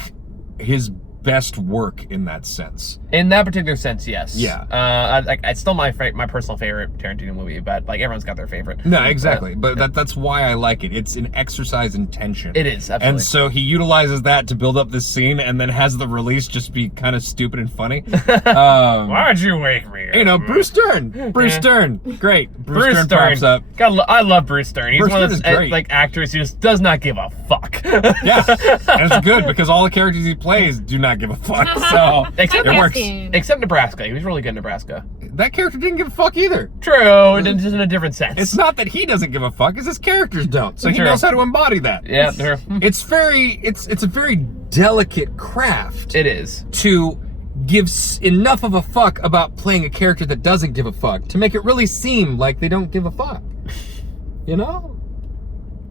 his best work in that sense. In that particular sense, yes. Yeah. It's still my personal favorite Tarantino movie, but everyone's got their favorite. No, exactly. But that's why I like it. It's an exercise in tension. It is, absolutely. And so he utilizes that to build up this scene, and then has the release just be kind of stupid and funny. Why'd you wake me up? Bruce Dern. Bruce Dern. Great. Bruce Dern pops up. I love Bruce Dern. He's Bruce one of Dern those actors who just does not give a fuck. Yeah. And it's good, because all the characters he plays do not give a fuck. So it works. Except Nebraska. He was really good in Nebraska. That character didn't give a fuck either. True, just in a different sense. It's not that he doesn't give a fuck, it's his characters don't. So he knows how to embody that. Yeah, sure. It's a very delicate craft. It is. To give enough of a fuck about playing a character that doesn't give a fuck, to make it really seem like they don't give a fuck.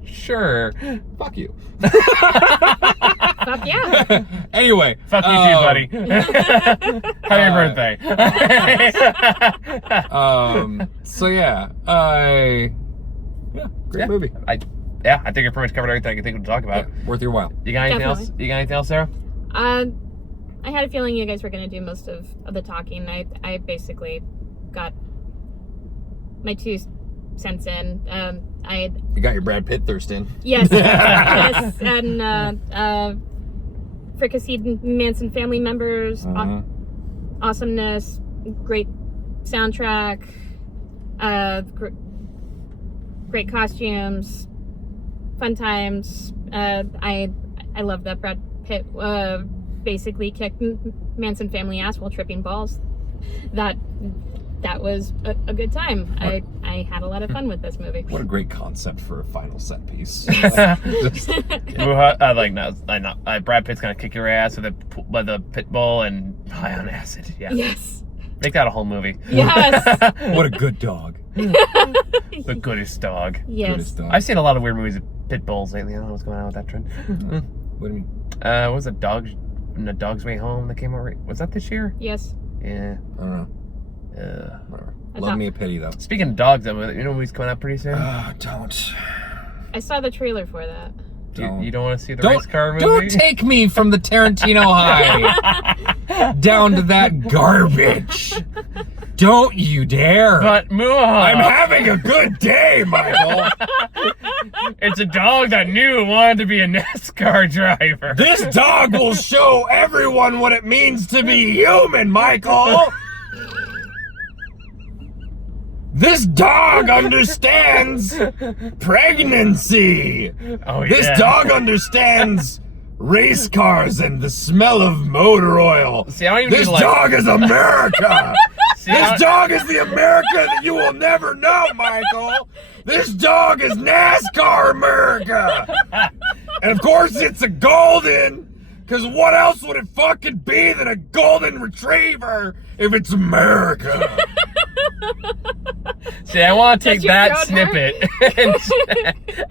Sure. Fuck you. Fuck yeah. Anyway. Fuck you too, buddy. Happy birthday. Great movie. I think I pretty much covered everything I could think to talk about. Yeah, worth your while. You got anything else? You got anything else, Sarah? I had a feeling you guys were going to do most of the talking. I basically got my 2 cents in. You got your Brad Pitt thirst in. Yes. Yes. And fricasseed Manson family members, awesomeness, great soundtrack, great costumes, fun times. I love that Brad Pitt basically kicked Manson family ass while tripping balls. That was a good time. I had a lot of fun with this movie. What a great concept for a final set piece. Brad Pitt's gonna kick your ass with the pit bull and high on acid. Yeah. Yes. Make that a whole movie. Yes. What a good dog. The goodest dog. Yes. Goodest dog. I've seen a lot of weird movies with pit bulls lately. I don't know what's going on with that trend. What do you mean? What was it, The Dog's Way Home that came out? Was that this year? Yes. Yeah. I don't know. Love me a pity, though. Speaking of dogs, movie's coming out pretty soon. Don't. I saw the trailer for that. You don't want to see the race car movie? Don't take me from the Tarantino high down to that garbage. Don't you dare. But Muha. I'm having a good day, Michael. It's a dog that knew it wanted to be a NASCAR driver. This dog will show everyone what it means to be human, Michael. This dog understands pregnancy. Oh, yeah. This dog understands race cars and the smell of motor oil. See, I don't even this dog is America. This dog is the America that you will never know, Michael. This dog is NASCAR America. And of course it's a golden, because what else would it fucking be than a golden retriever if it's America? See, I want to take that snippet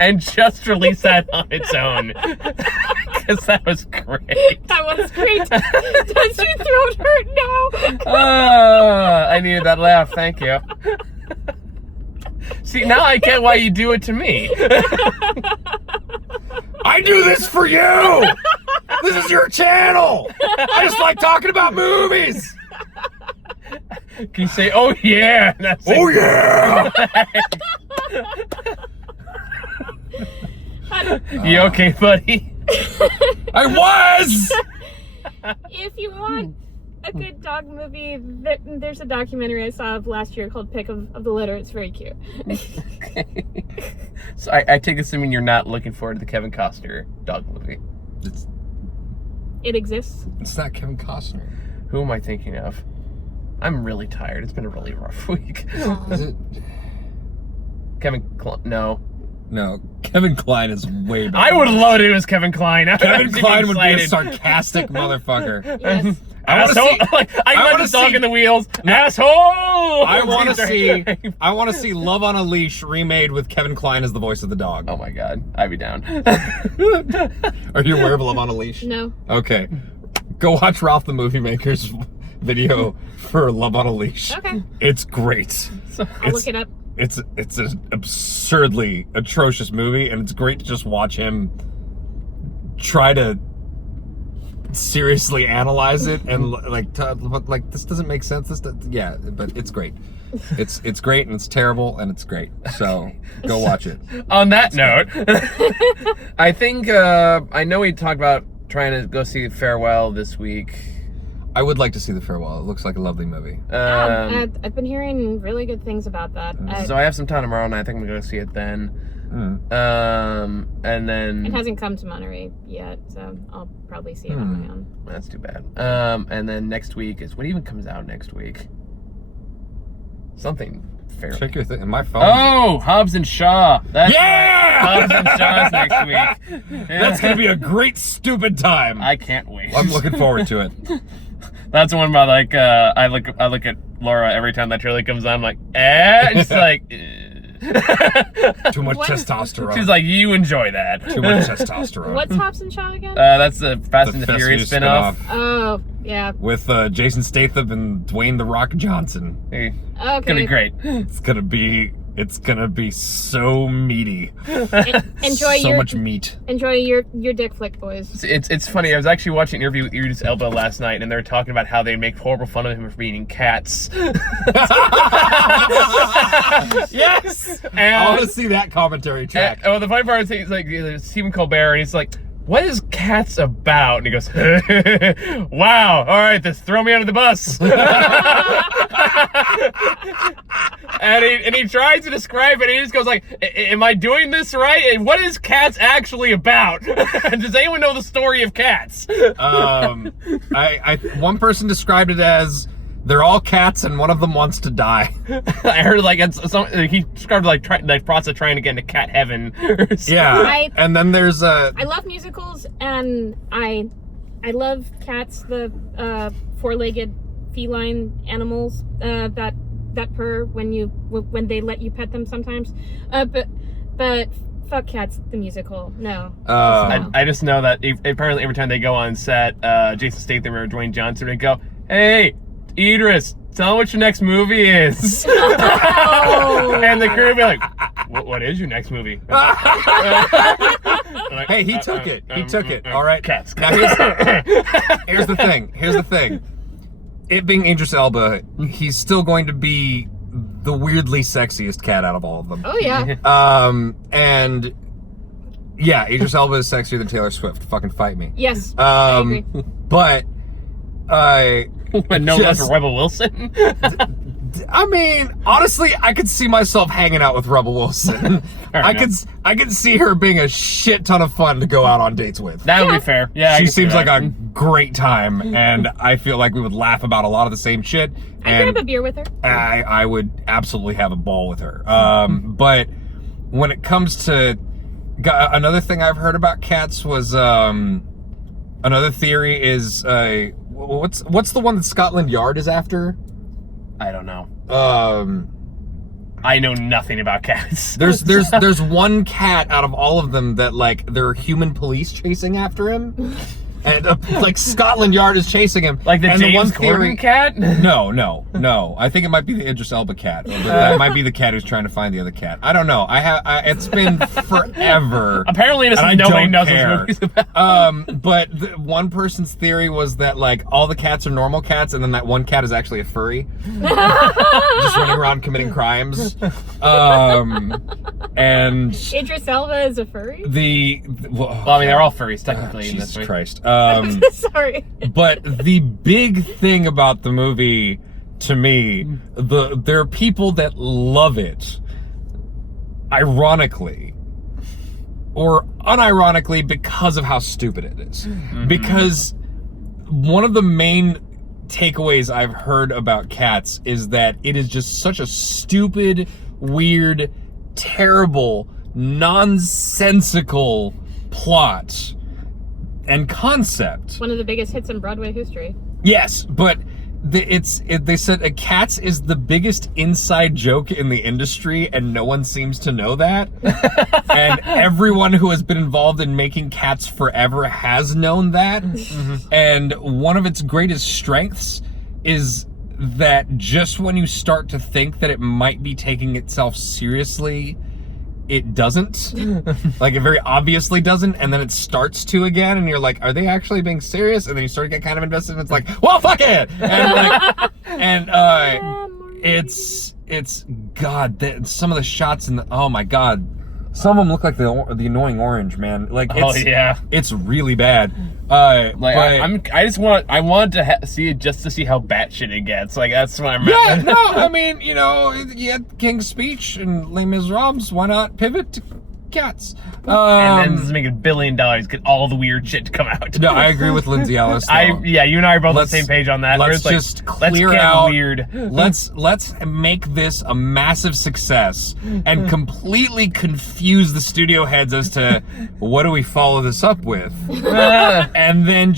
and just release that on its own. Because that was great. That was great. Does your throat hurt now? I needed that laugh. Thank you. See, now I get why you do it to me. I do this for you. This is your channel. I just like talking about movies. Can you say, oh yeah? Oh yeah. You okay, buddy? I was. If you want a good dog movie, there's a documentary I saw of last year called Pick of the Litter. It's very cute. Okay. So I take assuming you're not looking forward to the Kevin Costner dog movie. It exists. It's not Kevin Costner. Who am I thinking of? I'm really tired. It's been a really rough week. Is it? No. No, Kevin Kline is way better. I would have loved it was Kevin Kline. Kevin Kline would be a sarcastic motherfucker. Yes. I want this dog in the wheels. Asshole! I want to see Love on a Leash remade with Kevin Kline as the voice of the dog. Oh my god, I'd be down. Are you aware of Love on a Leash? No. Okay. Go watch Ralph the Movie Maker's video for Love on a Leash. Okay. It's great. I'll look it up. It's an absurdly atrocious movie, and it's great to just watch him try to seriously analyze it and like this doesn't make sense. But it's great. It's great and it's terrible and it's great. So go watch it. On that note, I think I know we talked about trying to go see Farewell this week. I would like to see The Farewell. It looks like a lovely movie. I've been hearing really good things about that. So I have some time tomorrow, and I think I'm gonna go see it then. And then it hasn't come to Monterey yet, so I'll probably see it on my own. That's too bad. And then next week is what even comes out next week? Something fair. Check your thing. My phone. Oh, Hobbs and Shaw. Yeah! Hobbs and Shaw's next week. Yeah. That's gonna be a great stupid time. I can't wait. I'm looking forward to it. That's the one about like I look at Laura every time that trailer comes on. I'm like, and she's like, too much testosterone. She's like, you enjoy that. Too much testosterone. What's Hobbs and Shaw again? That's the Fast and the Furious spinoff. Oh, yeah. With Jason Statham and Dwayne The Rock Johnson. Hey, Okay. it's gonna be great. It's gonna be so meaty. Enjoy so much meat. Enjoy your dick flick, boys. It's funny. I was actually watching an interview with Idris Elba last night, and they were talking about how they make horrible fun of him for eating cats. Yes. And I want to see that commentary track. The funny part is he's like Stephen Colbert, and he's like, what is Cats about? And he goes, wow, all right, just throw me under the bus. and he tries to describe it, and he just goes like, am I doing this right? And what is Cats actually about? Does anyone know the story of Cats? One person described it as, they're all cats and one of them wants to die. I heard like he described like the process of trying to get into cat heaven. Yeah, and then there's I love musicals, and I love cats, the four-legged feline animals that purr when they let you pet them sometimes. But fuck Cats the musical. No. I just know that apparently every time they go on set, Jason Statham or Dwayne Johnson would go, hey, Idris, tell them what your next movie is. Oh. And the crew would be like, What is your next movie? Hey, he took it. He took it. All right. Cats. Now here's the thing. Here's the thing. It being Idris Elba, he's still going to be the weirdly sexiest cat out of all of them. Oh yeah. And yeah, Idris Elba is sexier than Taylor Swift. Fucking fight me. Yes. I agree. But no less Rebel Wilson. I mean, honestly, I could see myself hanging out with Rebel Wilson. I could see her being a shit ton of fun to go out on dates with. That would be fair. Yeah, she seems like a great time, and I feel like we would laugh about a lot of the same shit. I could have a beer with her. I would absolutely have a ball with her. But when it comes to another thing I've heard about cats was another theory is what's the one that Scotland Yard is after? I don't know. I know nothing about cats. There's one cat out of all of them that like there are human police chasing after him, and like Scotland Yard is chasing him. Like the James Corden cat? No. I think it might be the Idris Elba cat. Or that might be the cat who's trying to find the other cat. I don't know. It's been forever. Apparently, nobody knows this movie's about. But one person's theory was that like all the cats are normal cats, and then that one cat is actually a furry, just running around committing crimes. And Idris Elba is a furry? Well, I mean, they're all furries technically. Jesus in this Christ. Sorry. But the big thing about the movie, to me, there are people that love it, ironically, or unironically, because of how stupid it is. Mm-hmm. Because one of the main takeaways I've heard about Cats is that it is just such a stupid, weird, terrible, nonsensical plot and concept. One of the biggest hits in Broadway history. Yes, but they said Cats is the biggest inside joke in the industry, and no one seems to know that. And everyone who has been involved in making Cats forever has known that. Mm-hmm. And one of its greatest strengths is that just when you start to think that it might be taking itself seriously, it doesn't. Like, it very obviously doesn't, and then it starts to again, and you're like, are they actually being serious? And then you start to get kind of invested, and it's like, well, fuck it! And like, it's God, some of the shots in the, oh my God, some of them look like the annoying orange, man. Like, it's really bad. I want to see it just to see how batshit it gets. Like, that's what I'm. Yeah, no, I mean, you know, you had King's Speech and Les Miserables. Why not pivot to Cats? And then just make $1 billion, get all the weird shit to come out. No, I agree with Lindsay Ellis. You and I are both on the same page on that. Let's just clear out. Weird. Let's make this a massive success and completely confuse the studio heads as to what do we follow this up with, and then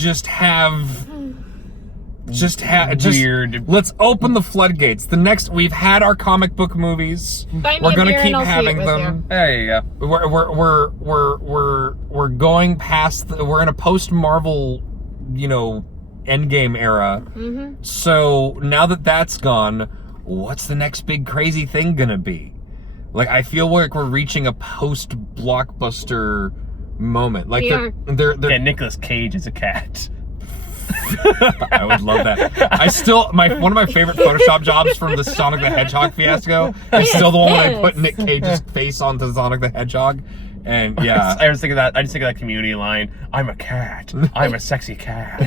weird. Let's open the floodgates. We've had our comic book movies. We're gonna keep having them. There you go. We're going past. We're in a post-Marvel, Endgame era. Mm-hmm. So now that that's gone, what's the next big crazy thing gonna be? Like, I feel like we're reaching a post-blockbuster moment. Like, they're Nicolas Cage is a cat. I would love that. One of my favorite Photoshop jobs from the Sonic the Hedgehog fiasco is still the one where they put Nick Cage's face onto Sonic the Hedgehog. And yeah, I just think of that Community line. I'm a cat. I'm a sexy cat. Do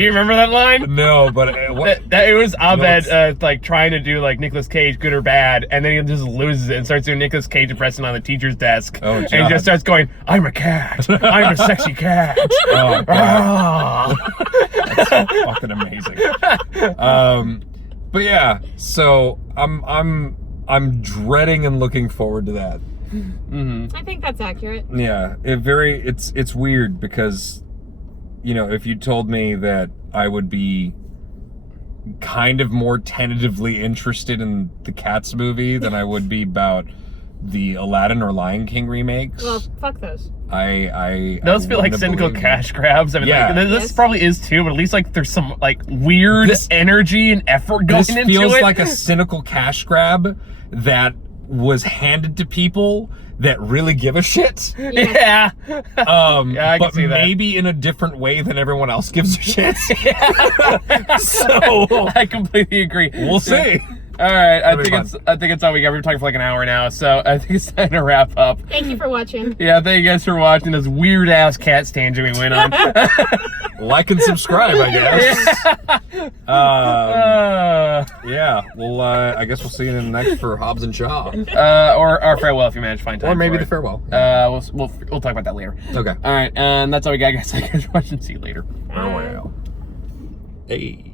you remember that line? No, but it was Abed like trying to do like Nicolas Cage, good or bad, and then he just loses it and starts doing Nicolas Cage impression on the teacher's desk. Oh, and he just starts going, "I'm a cat. I'm a sexy cat." Oh, God. That's fucking amazing. But yeah, so I'm dreading and looking forward to that. Mm-hmm. I think that's accurate. Yeah, it's weird because, if you told me that I would be kind of more tentatively interested in the Cats movie than I would be about the Aladdin or Lion King remakes. Well, fuck those. Those feel like cynical cash grabs. I mean, Yeah. like, this probably is too, but at least like there's some like weird energy and effort going into it. This feels like a cynical cash grab that was handed to people that really give a shit. Yeah. Yeah, I can but see that. maybe in a different way than everyone else gives a shit. So I completely agree. We'll see. All right, I It'll think it's all we got. We've been talking for like an hour now, so I think it's time to wrap up. Thank you for watching. Yeah, thank you guys for watching this weird ass cat tangent we went on. Like and subscribe, I guess. Yeah. Well, I guess we'll see you in the next for Hobbs and Shaw, or farewell if you manage to find time. or maybe for the it. farewell. We'll talk about that later. Okay. All right, and that's all we got, guys. Thank you guys for watching. See you later. Farewell. Hey.